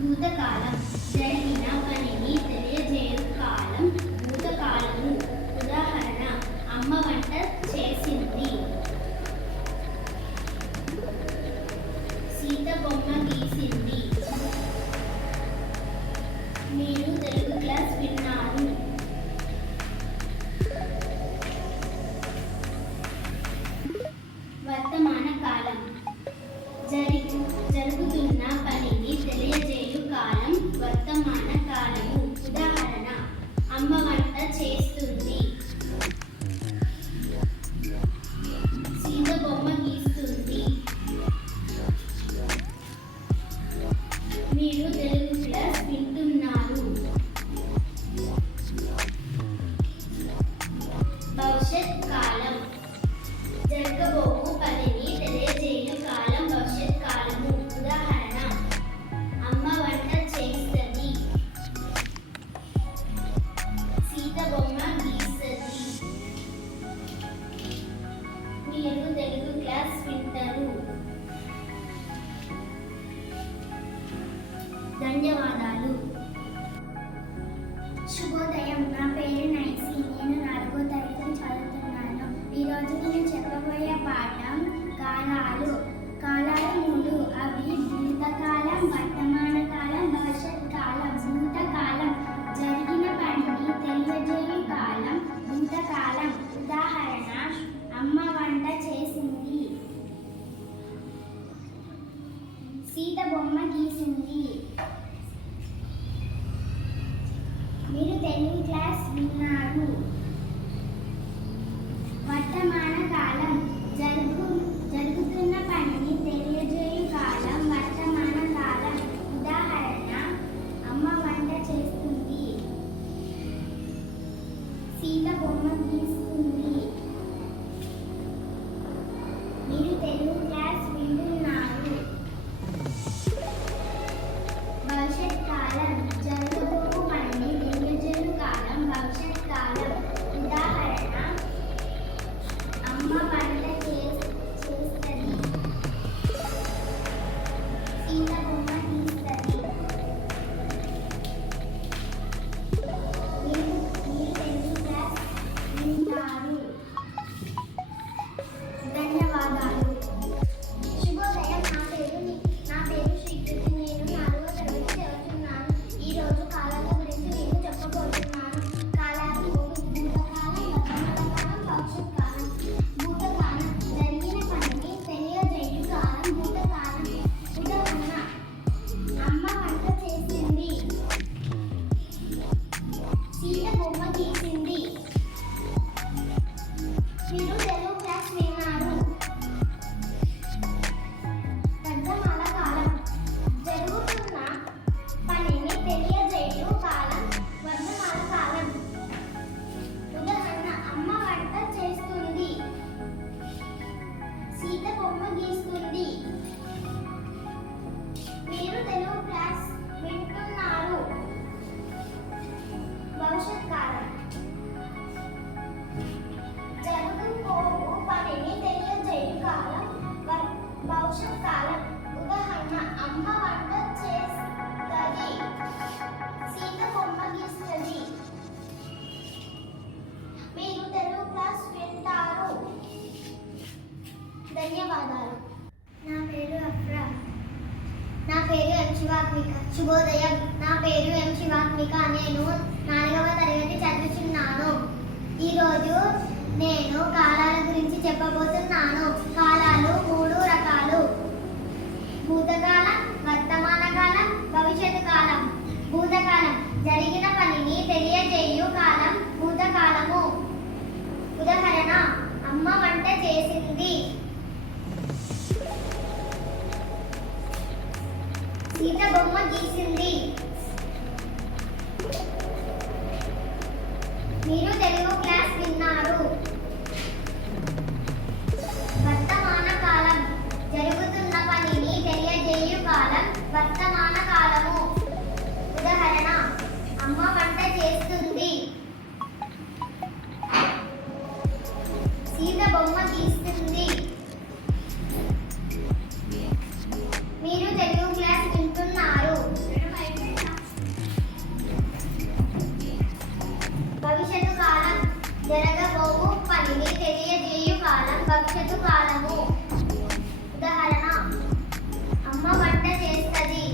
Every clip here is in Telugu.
భూతకాలం. జరిగిన పనిని తెలియజేయు కాలం భూతకాలము. ఉదాహరణ అమ్మ వంట చేసింది. సీత బొమ్మ గీసింది. మీరు తెలుగు ధన్యవాదాలు. శుభోదయం. నా పేరు నైసి. నేను నాలుగో తరగతి చదువుతున్నాను. ఈరోజు నేను చెప్పబోయే పాఠం కాలాలు. కాలాలు మూడు. అవి భూతకాలం వర్తమాన కాలం భవిష్యత్ కాలం భూతకాలం జరిగిన పనిని తెలియజేయు కాలం భూతకాలం. ఉదాహరణ అమ్మ వంట చేసింది. సీత బొమ్మ గీసింది మీరు తెలుగు చేస్తున్నారు వర్తమాన కాలం జరుగు జరుగుతున్న పనిని తెలియజేయు కాలం వర్తమాన కాలం. ఉదాహరణ అమ్మ వంట చేస్తుంది. సీత బొమ్మ గీస్తుంది. మీరు తెలుగు ధన్యవాదాలు. నా పేరు అఫ్రా. నా పేరు ఎం శివాత్మిక. శుభోదయం. నా పేరు ఎం శివాత్మిక. నేను నాలుగవ తరగతి చదువుతున్నాను ఈరోజు నేను కాలాల గురించి చెప్పబోతున్నాను. కాలాలు మూడు రకాలు. భూతకాలం వర్తమాన కాలం భవిష్యత్తు కాలం. భూతకాలం జరిగిన పనిని తెలియజేయు కాలం భూతకాలము. ఉదాహరణ అమ్మ వంట చేసింది. బొమ్మ గీసింది. మీరు తెలుగు క్లాస్ విన్నారు. వర్తమాన కాలం జరుగుతున్న పనిని తెలియజేయు కాలం వర్తమాన కాలము. ఉదాహరణ అమ్మ వంట చేస్తుంది. సీత బొమ్మ గీస్తుంది జరగబోవు పనిని తెలియజేయు కాలం భవిష్యత్తు కాలము ఉదాహరణ అమ్మ వంట చేస్తుంది.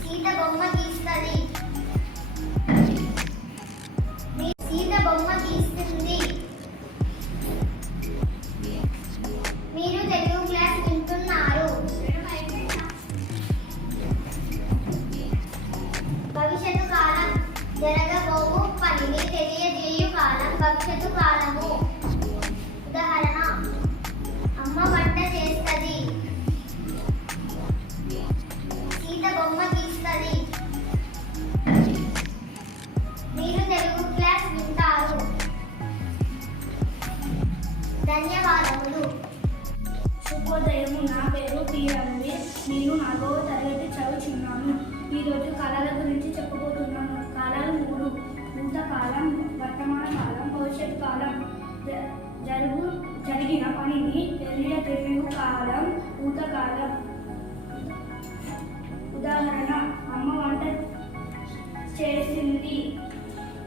సీత బొమ్మ గీస్తుంది. సీత బొమ్మ గీస్తుంది. మీరు తెలుగు క్లాస్ వింటున్నారు. భవిష్యత్తు కాలం జరగ కాలం భక్షతు కాలము. ఉదాహరణ అమ్మ వంట చేస్తుంది. సీత బొమ్మ గీస్తుంది. మీరు తెలుగు క్లాస్ వింటారు. ధన్యవాదములు. శుభోదయము. నా పేరు పి రణవీర్ నేను నాలుగవ తరగతి చదువుచున్నాను. ఈరోజు కళల గురించి చెప్పు కాలం భూతకాలం. ఉదాహరణ అమ్మ వంట చేసింది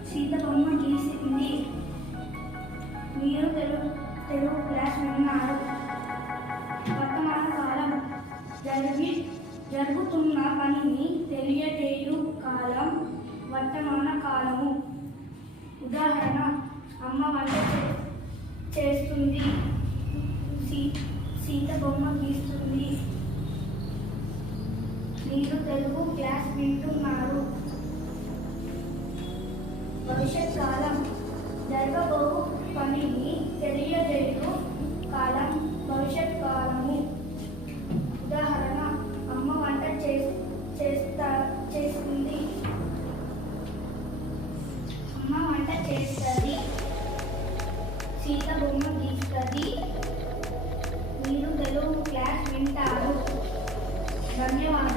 సీత బొమ్మ గీసింది. మీరు తెలుగు తెలుగు క్లాస్ విన్నారు. వర్తమాన కాలం జరిగి జరుగుతున్న పనిని తెలియజేయు కాలం వర్తమాన కాలము. ఉదాహరణ అమ్మ వంట చేస్తుంది. బొమ్మ గీస్తుంది. మీరు తెలుగు క్లాస్ వింటున్నారు. భవిష్యత్ కాలం జరగబోవు పనిని తెలియజేయు కాలం భవిష్యత్ కాలము ఉదాహరణ అమ్మ వంట చేస్తా చేస్తుంది. అమ్మ వంట చేస్తుంది. సీత బొమ్మ గీస్తుంది. మీరు తెలుగు క్లాస్ వింటారు ధన్యవాదాలు